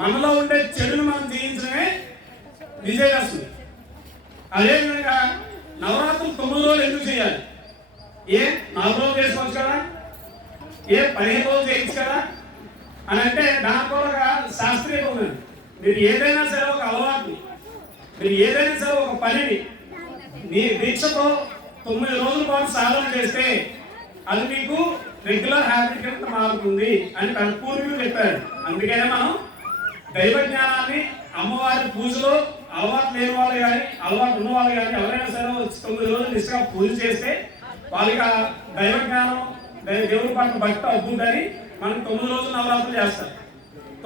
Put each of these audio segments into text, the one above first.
మనలో ఉండే చెడును మనం జయించడమే విజయదశమి. అదేవిధంగా నవరాత్రులు 9 రోజులు ఎందుకు చేయాలి? 4 రోజులు చేసుకోవచ్చు కదా, 15 రోజులు చేయొచ్చు కదా అని అంటే దాని కూడా శాస్త్రీయం ఉందండి. మీరు ఏదైనా సరే ఒక అలవాటుని, మీరు ఏదైనా సరే ఒక పనిని మీ దీక్షతో 9 రోజుల పాటు సాధన చేస్తే అది మీకు రెగ్యులర్ హ్యాబిట్ కింద మారుతుంది అని తన పూర్వీకులు చెప్పారు. అందుకనే మనం దైవ జ్ఞానాన్ని అమ్మవారి పూజలో అలవాటు లేని వాళ్ళు కానీ అలవాటు ఉన్న వాళ్ళు కానీ ఎవరైనా సరే 9 రోజులు నిష్ఠగా పూజ చేస్తే వాళ్ళకి ఆ దైవ జ్ఞానం దేవుడి పట్ల భక్తి అవుతుందని మనం 9 రోజులు నవరాత్రులు చేస్తారు.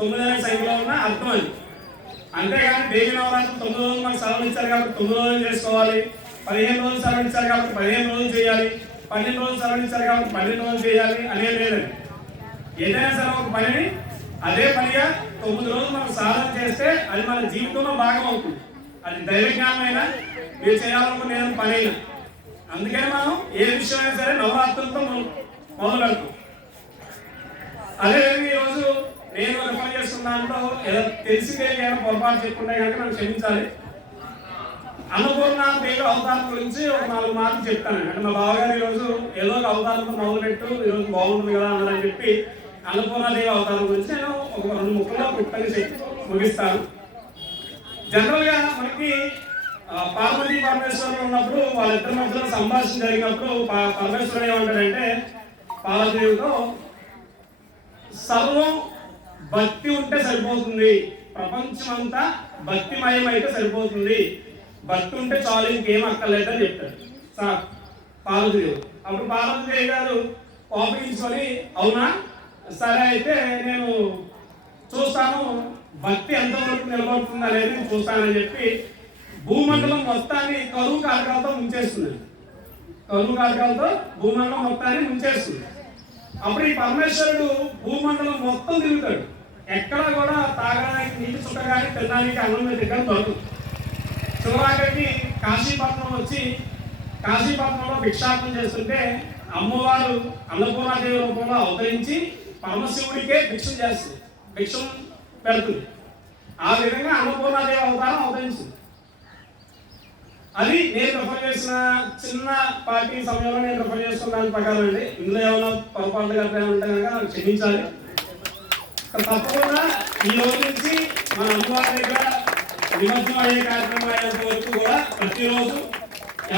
9 అనే సంఖ్యలో ఉన్న అర్థం అది. అంతేగాని దేవి నవరాత్రులు 9 రోజులు మనకు సెలవు ఇచ్చారు కాబట్టి 9 రోజులు చేసుకోవాలి, 15 రోజులు సెలవు ఇచ్చారు కాబట్టి 15 రోజులు చేయాలి, 12 రోజులు సెలవు ఇచ్చారు కాబట్టి 12 రోజులు చేయాలి అనేది లేదండి. ఏదైనా సరే ఒక పనిని అదే పనిగా 9 రోజులు మనం సాధన చేస్తే అది మన జీవితంలో భాగం అవుతుంది. అది దైవ జ్ఞానమైనా మీరు చేయాలనుకునే పని అయినా. అందుకని మనం ఏ విషయమైనా సరే నవరాత్రులతో మొదలు పెడతాం. అదేవిధంగా ఈరోజు నేను రిఫర్ చేస్తున్న దాంట్లో ఏదో తెలిసి ఏదైనా పొరపాటు చెప్పుకుంటే కనుక నన్ను క్షమించాలి. అన్నపూర్ణ దేవి అవతారం గురించి ఒక 4 మాటలు చెప్తాను. అంటే మా బావగారు ఈరోజు ఏదో ఒక అవతారంతో మొదలుపెట్టు ఈరోజు బాగుంటుంది కదా అన్నదని చెప్పి అన్నపూర్ణాదేవి అవతారం గురించి నేను ఒక 2 ముక్కల్లో పుట్టని చెప్పి ముగిస్తాను. జనరల్గా మనకి పార్వతీ పరమేశ్వరులు ఉన్నప్పుడు వాళ్ళిద్దరి మధ్యలో సంభాషణ జరిగినప్పుడు పరమేశ్వరుడు ఏమంటాడంటే పార్వతీదేవితో సర్వం భక్తి ఉంటే సరిపోతుంది, ప్రపంచం అంతా భక్తిమయం అయితే సరిపోతుంది, భక్తి ఉంటే చాలు ఇంకేం అక్కర్లేదని చెప్తాడు సార్ పార్వతీదేవి. అప్పుడు పార్వతీదేవి గారు కోపగించుకొని అవునా సరే అయితే నేను చూస్తాను భక్తి ఎంతవరకు నిలబడుతుంది అనేది నేను చూస్తానని చెప్పి భూమండలం మొత్తాన్ని కరువు కాటకాలతో ముంచేస్తుంది. కరువు కాటకాలతో భూమండలం మొత్తాన్ని ముంచేస్తుంది. అప్పుడు ఈ పరమేశ్వరుడు భూమండలం మొత్తం తిరుగుతాడు. ఎక్కడ కూడా తాగడానికి నీటి చుక్క కానీ తినడానికి అన్నం దగ్గర దొరకదు. చివరాఖరికి కాశీపట్నం వచ్చి కాశీపట్నంలో భిక్షాటన చేస్తుంటే అమ్మవారు అన్నపూర్ణాదేవి రూపంలో అవతరించి పరమశివుడికే భిక్షం చేస్తుంది, భిక్షం పెడుతుంది. ఆ విధంగా అన్నపూర్ణాదేవి అవతారం అవతరించింది. అది నేను రిఫర్ చేసిన చిన్న పార్టీ సమయంలో నేను రిఫర్ చేస్తున్న దాని ప్రకారం అండి. ఇందులో ఏమైనా పొరపాటు గారు ఉంటే కనుక నాకు క్షమించాలి. తప్పకుండా ఈ రోజు నుంచి మన అమ్మవారి దగ్గర నిమజ్జనం అయ్యే కార్యక్రమం అయ్యేంత వరకు కూడా ప్రతిరోజు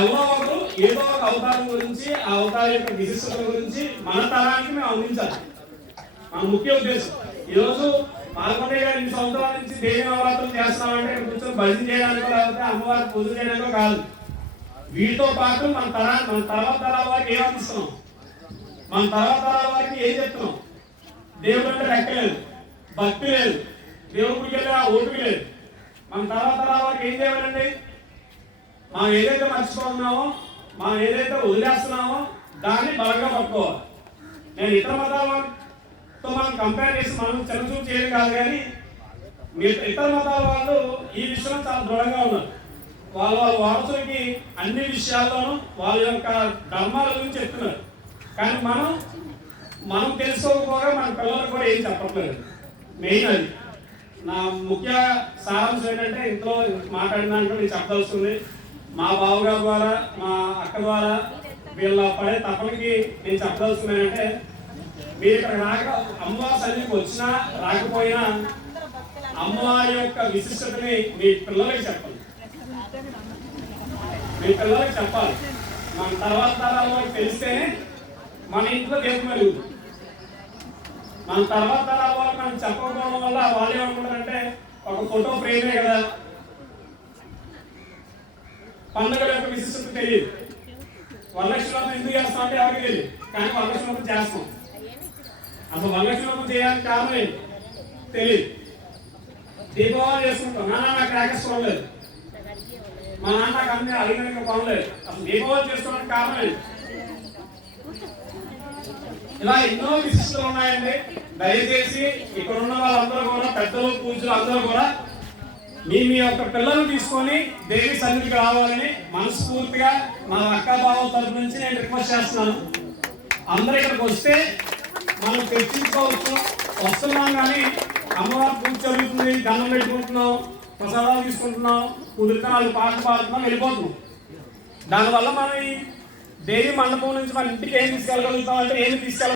ఎవరో ఒకరు ఏదో ఒక అవతారం గురించి ఆ అవతారం యొక్క విశిష్టత గురించి మన తరానికి మేము అందించాలి. మన ముఖ్య ఉద్దేశం ఈరోజు పాల్గొనే 2 సంవత్సరాల నుంచి దేవి నవరాత్రులు చేస్తామంటే ఇక్కడ కూర్చొని భజన చేయడానికో లేకపోతే అమ్మవారి పూజ చేయడానికో కాదు. వీటితో పాటు మన తర్వాత తరాల వారికి ఏం అందిస్తున్నాం, మన తర్వాత తరాల వారికి ఏం చెప్తున్నాం. దేవుడు అంటే లెక్క లేదు, భక్తి లేదు, దేవుడికి వెళ్ళి ఆ ఓపిక లేదు. మన తర్వాత తరాల వారికి ఏం చేయాలండి? మనం ఏదైతే మర్చిపోతున్నామో, మనం ఏదైతే వదిలేస్తున్నామో దాన్ని బలంగా పట్టుకోవాలి. నేను ఇతర మతాలతో మనం కంపేర్ చేసి మనం చిన్నచూపు చేయడం కాదు, కానీ ఇతర మతాల వాళ్ళు ఈ విషయంలో చాలా దృఢంగా ఉన్నారు. వాళ్ళ వారసులకి అన్ని విషయాల్లోనూ వాళ్ళ యొక్క ధర్మాల గురించి చెప్తున్నారు. కానీ మనం తెలుసుకోకపోగా మన పిల్లలకు కూడా ఏం చెప్పట్లేదు. మెయిన్ అది నా ముఖ్య సారాంశం ఏంటంటే ఇంట్లో మాట్లాడిన దాంట్లో నేను చెప్పదలుస్తుంది. మా బావగారి ద్వారా మా అక్క ద్వారా వీళ్ళ పడే తప్పనికి నేను చెప్పదలుచుకున్నానంటే మీరు ఇక్కడ రాక అమ్మవారి సన్నిధికి వచ్చినా రాకపోయినా అమ్మవారి యొక్క విశిష్టతని మీ పిల్లలకి చెప్పాలి, మీ పిల్లలకి చెప్పాలి. మన తర్వాత తరాల వాళ్ళకి తెలిస్తేనే మన ఇంట్లో దీపం వెలుగుతుంది. మన తర్వాత తరాల వాళ్ళకి మనం చెప్పకపోవడం వల్ల వాళ్ళు ఏమనుకుంటారంటే ఒక ఫోటో ఫ్రేమే కదా, పండుగల యొక్క విశిష్టత తెలియదు. వరలక్ష్మి ఎందుకు చేస్తాం అంటే ఎవరికి తెలియదు, కానీ వరలక్ష్మి చేస్తాం. అసలు వరలక్ష్మి చేయడానికి కారణం ఏంటి తెలియదు. దీపావళి చేసుకుంటాం, నాకు క్రాకర్స్ కొనలేదు, మా నాన్న నాకు అన్ని అడిగిన కొనలేదు. అసలు దీపావళి చేసుకోవడానికి కారణం ఏంటి? ఇలా ఎన్నో విశిష్టలు ఉన్నాయండి. దయచేసి ఇక్కడ ఉన్న వాళ్ళందరూ కూడా పెద్దలు పూజలు అందరూ కూడా మీ యొక్క పిల్లలు తీసుకొని దేవి సన్నిధికి రావాలని మనస్ఫూర్తిగా మా అక్క బావ తరఫు నుంచి నేను రిక్వెస్ట్ చేస్తున్నాను. అందరూ ఇక్కడికి వస్తే మనం చర్చించుకోవచ్చు, వస్తున్నాం కానీ అమ్మవారు పూజ జరుగుతుంది, గన్నం పెట్టుకుంటున్నాం, ప్రసాదాలు తీసుకుంటున్నాం, కుదిరితే 4 పాటలు పాడుతున్నాం, వెళ్ళిపోతున్నాం. దానివల్ల మనం ఈ దేవి మండపం నుంచి మన ఇంటికి ఏం తీసుకెళ్ళగలుగుతాం అంటే ఏమి తీసుకెళ్ళ